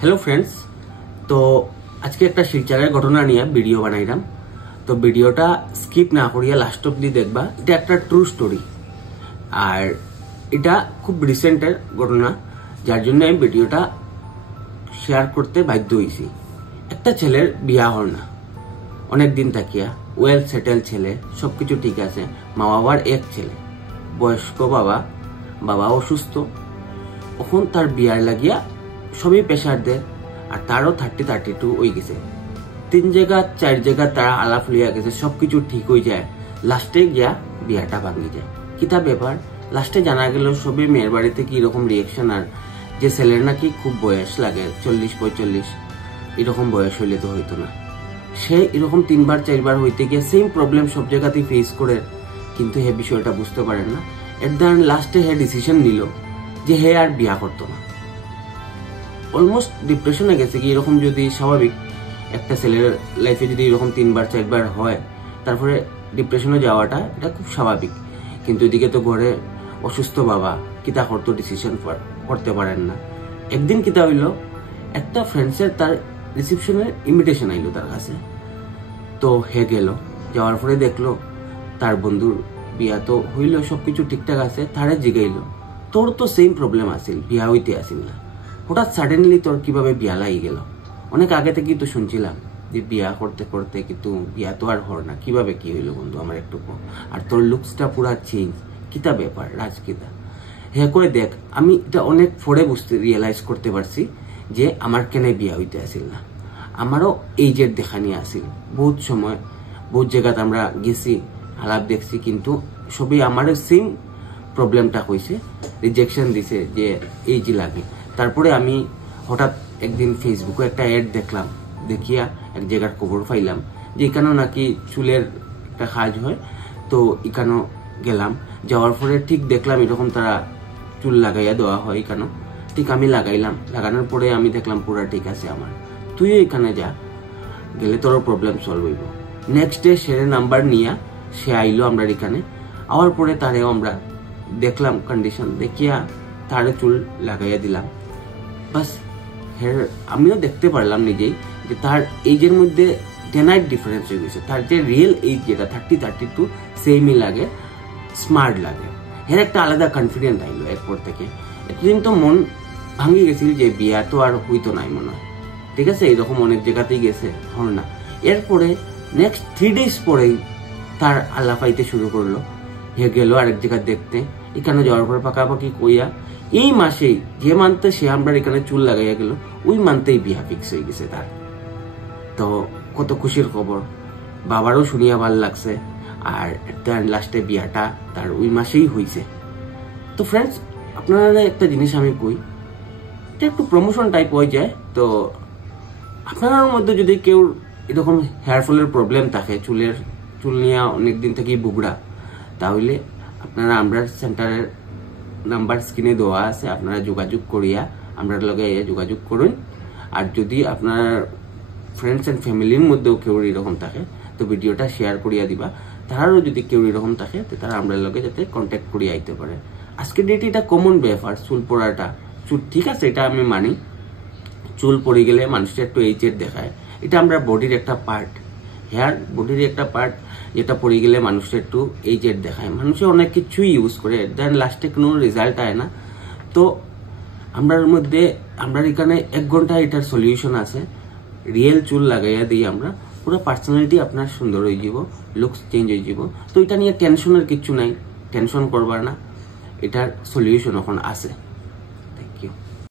Hello friends, तो आज के एक शिलचारेर घटना निये भिडियो बनाइलाम। तो भिडियोटा स्किप ना करिया लास्ट अब्दि देखबा। এটা একটা ট্রু স্টোরি আর এটা খুব রিসেন্টের ঘটনা, যার জন্য আমি ভিডিওটা শেয়ার করতে বাধ্য হইছি। একটা ছেলের বিয়া হল না, অনেক দিন থাকিয়া ওয়েল সেটেল ছেলে, সবকিছু ঠিক আছে। মা বাবার এক ছেলে, বয়স্ক বাবা অসুস্থ। এখন তার বিয়ার লাগিয়া সবই প্রেশার দেয়, আর তারও 30-32 হয়ে গেছে। 3 জায়গা 4 জায়গা তারা আলাপ লিয়া গেছে, সবকিছু ঠিক হয়ে যায়। লাস্টে গিয়া বিয়াটা ভাঙি যায়। কিতা ব্যাপার? লাস্টে জানা গেল সবই মেয়ের বাড়ি থেকে এরকম রিয়েকশন, আর যে ছেলের নাকি খুব বয়স লাগে 40-45 এরকম বয়স হইলে তো হইতো না। সে এরকম 3-4 হইতে গিয়ে সেম প্রবলেম সব জায়গাতেই ফেস করে, কিন্তু হে বিষয়টা বুঝতে পারেন না। এট দ্য এন্ড লাস্টে হে ডিসিশন নিল যে হে আর বিয়া করতো না। অলমোস্ট ডিপ্রেশনে গেছে কি। এরকম যদি স্বাভাবিক একটা ছেলের লাইফে যদি এরকম 3-4 হয়, তারপরে ডিপ্রেশনে যাওয়াটা এটা খুব স্বাভাবিক। কিন্তু এদিকে তো ঘরে অসুস্থ বাবা, কিতা করতো ডিসিশন করতে পারেন না। একদিন কিতা হইল, একটা ফ্রেন্ডসের তার রিসেপশনের ইনভিটেশন আইলো তার কাছে। তো হে গেল, যাওয়ার পরে দেখলো তার বন্ধুর বিয়া তো হইল, সবকিছু ঠিকঠাক আছে। তারে জিগাইলো, তোর তো সেম প্রবলেম আসিল, বিয়া হইতে আসিল না, হঠাৎ সাডেনলি তোর কিভাবে বিয়া লাগি গেল? অনেক আগে থেকেই তো শুনছিলাম যে বিয়া করতে করতে কিন্তু বিয়া তো আর হর না, কিভাবে কি হইলো বন্ধু আমার একটু কম। আর তোর লুকসটা পুরা চেঞ্জ, কিতা ব্যাপার রাজকিতা? হে করে দেখ, আমি এটা অনেক পরে রিয়েলাইজ করতে পারছি যে আমার কেন বিয়া হইতে আসিল না। আমারও এইজের দেখা নিয়ে আসিল। বহুত সময় বহুত জায়গাতে আমরা গেছি, আলাপ দেখছি, কিন্তু সবই আমার সেম প্রবলেমটা কইছে, রিজেকশন দিছে যে এই যে লাগে। তারপরে আমি হঠাৎ একদিন ফেসবুকে একটা অ্যাড দেখলাম, দেখিয়া এক জায়গার খবর পাইলাম যে এখানেও নাকি চুলের একটা কাজ হয়। তো এখানেও গেলাম, যাওয়ার পরে ঠিক দেখলাম এরকম তারা চুল লাগাইয়া দেওয়া হয় এখানেও। ঠিক আমি লাগাইলাম, লাগানোর পরে আমি দেখলাম পুরা ঠিক আছে আমার। তুইও এখানে যা, গেলে তোর প্রবলেম সলভ হইব। নেক্সট ডে সে নাম্বার নিয়া সে আইলো আমরা এখানে। আওয়ার পরে তারেও আমরা দেখলাম কন্ডিশন, দেখিয়া তারে চুল লাগাইয়া দিলাম। বাস আমিও দেখতে পারলাম নিজেই যে তার এইজের মধ্যে ডেনাইট ডিফারেন্স হয়ে গেছে। তার যে রিয়েল এইজ যেটা 30-32 সেমই লাগে, স্মার্ট লাগে। এর একটা আলাদা কনফিডেন্ট আইলো এরপর থেকে। এতদিন তো মন ভাঙি গেছিল যে বিয়া তো আর হইতো নাই মনে হয়, ঠিক আছে, এইরকম অনেক জায়গাতেই গেছে, হল না। এরপরে নেক্সট 3 days পরেই তার আল্লাহ পাইতে শুরু করলো। হে গেল আরেক জায়গা দেখতে, এখানে যাওয়ার পরে পাকাপাকি কইয়া এই মাসেই যে মানতে সে আমরা এখানে চুল লাগাইয়া গেল, ওই মানতেই বিয়া ফিক্স হয়ে গেছে তার। তো কত খুশির খবর, বাবারও শুনিয়া ভাল লাগছে। আর লাস্টে বিয়াটা তার ওই মাসেই হয়েছে। তো ফ্রেন্ডস, আপনারা একটা জিনিস আমি কই, এটা একটু প্রমোশন টাইপ হয়ে যায়। তো আপনার মধ্যে যদি কেউ এরকম হেয়ারফলের প্রবলেম থাকে, চুল নিয়ে অনেকদিন থেকেই বুগড়া, তাহলে আপনারা আমরা সেন্টারের নাম্বার স্ক্রিনে দেওয়া আছে, আপনারা যোগাযোগ করিয়া আমরা লগে যোগাযোগ করুন। আর যদি আপনার ফ্রেন্ডস অ্যান্ড ফ্যামিলির মধ্যেও কেউ এরকম থাকে, তো ভিডিওটা শেয়ার করিয়া দিবা। তারারও যদি কেউ এরকম থাকে, তো তারা আমরা লগে যাতে কন্ট্যাক্ট করিয়া আইতে পারে। আজকের ডেটে এটা কমন ব্যাপার, চুল পড়াটা। চুল ঠিক আছে, এটা আমি মানি, চুল পড়ে গেলে মানুষের একটু এইচের দেখায়, এটা আমরা বডির একটা পার্ট, হেয়ার বডির একটা পার্ট, যেটা পড়ে গেলে মানুষের একটু এইচের দেখায়। মানুষের অনেক কিছুই ইউজ করে, দেন লাস্টে কোনো রেজাল্ট আয় না। তো আমরা এখানে 1 ঘন্টা এটার সলিউশন আছে। রিয়েল চুল লাগাইয়া দিই আমরা, পুরো পার্সোনালিটি আপনার সুন্দর হয়ে যাব, লুকস চেঞ্জ হয়ে যাব। তো এটা নিয়ে টেনশনের কিছু নাই, টেনশন করবার না, এটার সলিউশন এখন আছে।